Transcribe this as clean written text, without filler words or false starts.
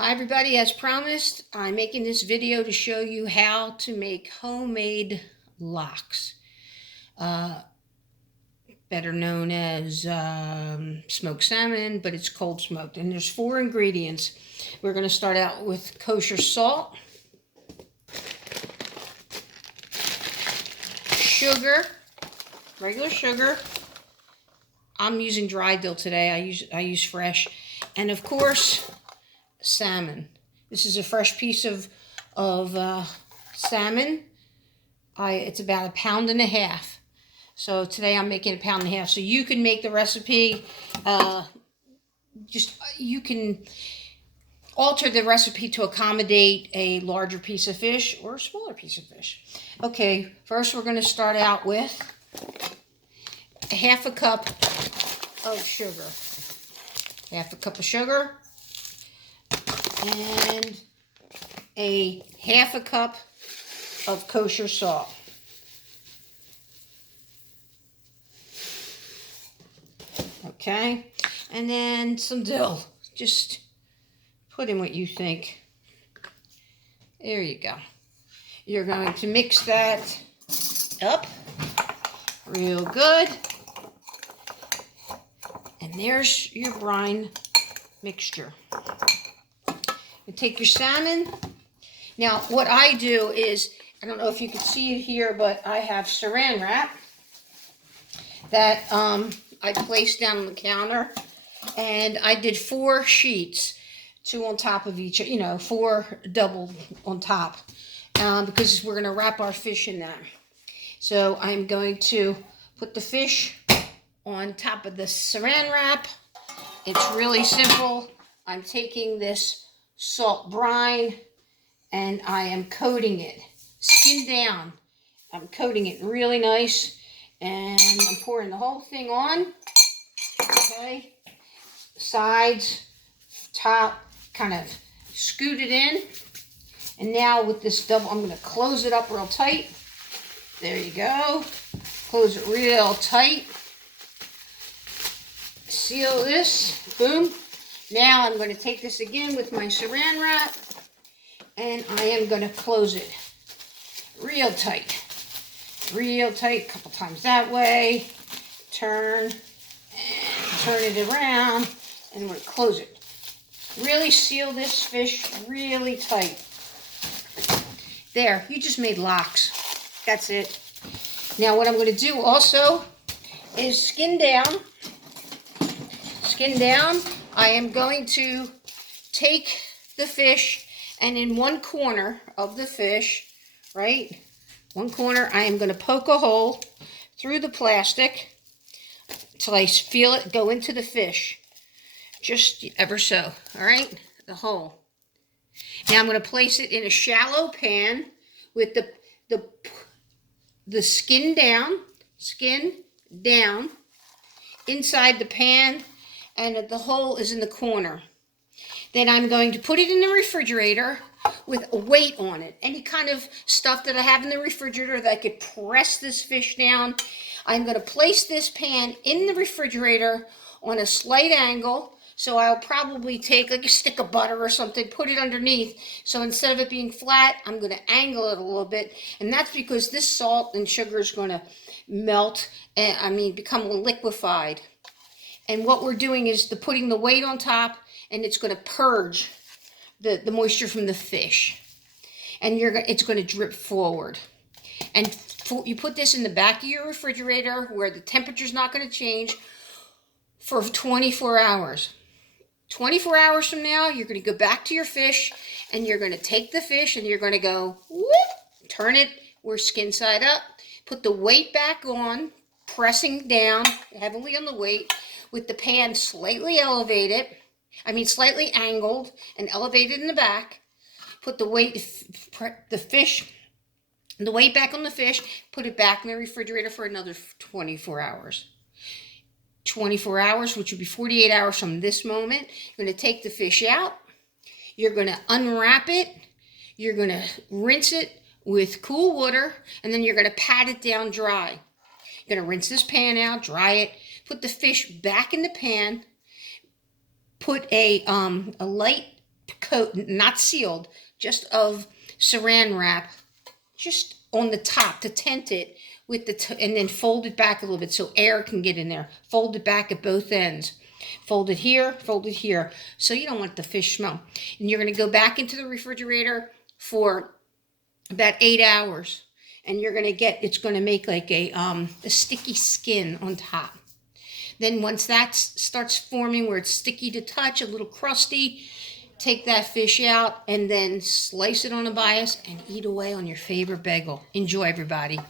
Hi everybody, as promised, I'm making this video to show you how to make homemade lox, better known as smoked salmon, but it's cold smoked. And there's 4 ingredients. We're going to start out with kosher salt, sugar, regular sugar. I'm using dry dill today. I use fresh, and of course, salmon. This is a fresh piece of salmon. It's about 1.5 pounds. So today I'm making 1.5 pounds. So you can make the recipe. You can alter the recipe to accommodate a larger piece of fish or a smaller piece of fish. Okay, first we're going to start out with 1/2 cup of sugar. 1/2 cup of sugar. And 1/2 cup of kosher salt. Okay, and then some dill. Just put in what you think. There you go. You're going to mix that up real good. And there's your brine mixture. You take your salmon. Now, what I do is, I don't know if you can see it here, but I have saran wrap that I placed down on the counter, and I did 4 sheets, 2 on top of each, 4 double on top, because we're going to wrap our fish in that. So I'm going to put the fish on top of the saran wrap. It's really simple. I'm taking this salt brine and I am coating it skin down. I'm coating it really nice, and I'm pouring the whole thing on. Okay, sides, top, kind of scoot it in. And now with this double, I'm going to close it up real tight. There you go. Close it real tight. Seal this. Boom. Now I'm going to take this again with my saran wrap, and I am going to close it real tight. Real tight, a couple times that way. Turn it around, and I'm going to close it. Really seal this fish really tight. There, you just made lox. That's it. Now what I'm going to do also is skin down. Skin down. I am going to take the fish, and in one corner of the fish, right, one corner, I am going to poke a hole through the plastic till I feel it go into the fish, just ever so, all right, the hole. Now I'm going to place it in a shallow pan with the skin down inside the pan, and the hole is in the corner. Then I'm going to put it in the refrigerator with a weight on it. Any kind of stuff that I have in the refrigerator that I could press this fish down. I'm going to place this pan in the refrigerator on a slight angle. So I'll probably take like a stick of butter or something, put it underneath. So instead of it being flat, I'm going to angle it a little bit. And that's because this salt and sugar is going to melt, and become liquefied. And what we're doing is putting the weight on top, and it's going to purge the moisture from the fish. And it's going to drip forward. And you put this in the back of your refrigerator where the temperature's not going to change for 24 hours. 24 hours from now, you're going to go back to your fish, and you're going to take the fish, and you're going to go, whoop, turn it, we're skin side up, put the weight back on, pressing down heavily on the weight, with the pan slightly elevated, slightly angled and elevated in the back. Put the weight back on the fish, put it back in the refrigerator for another 24 hours. 24 hours, which would be 48 hours from this moment. You're going to take the fish out. You're going to unwrap it. You're going to rinse it with cool water, and then you're going to pat it down dry. You're going to rinse this pan out, dry it, put the fish back in the pan, put a light coat, not sealed, just of saran wrap, just on the top to tent it with and then fold it back a little bit so air can get in there. Fold it back at both ends. Fold it here, fold it here. So you don't want the fish smell. And you're going to go back into the refrigerator for about 8 hours. And you're going to get, it's going to make like a sticky skin on top. Then once that starts forming where it's sticky to touch, a little crusty, take that fish out and then slice it on a bias and eat away on your favorite bagel. Enjoy, everybody.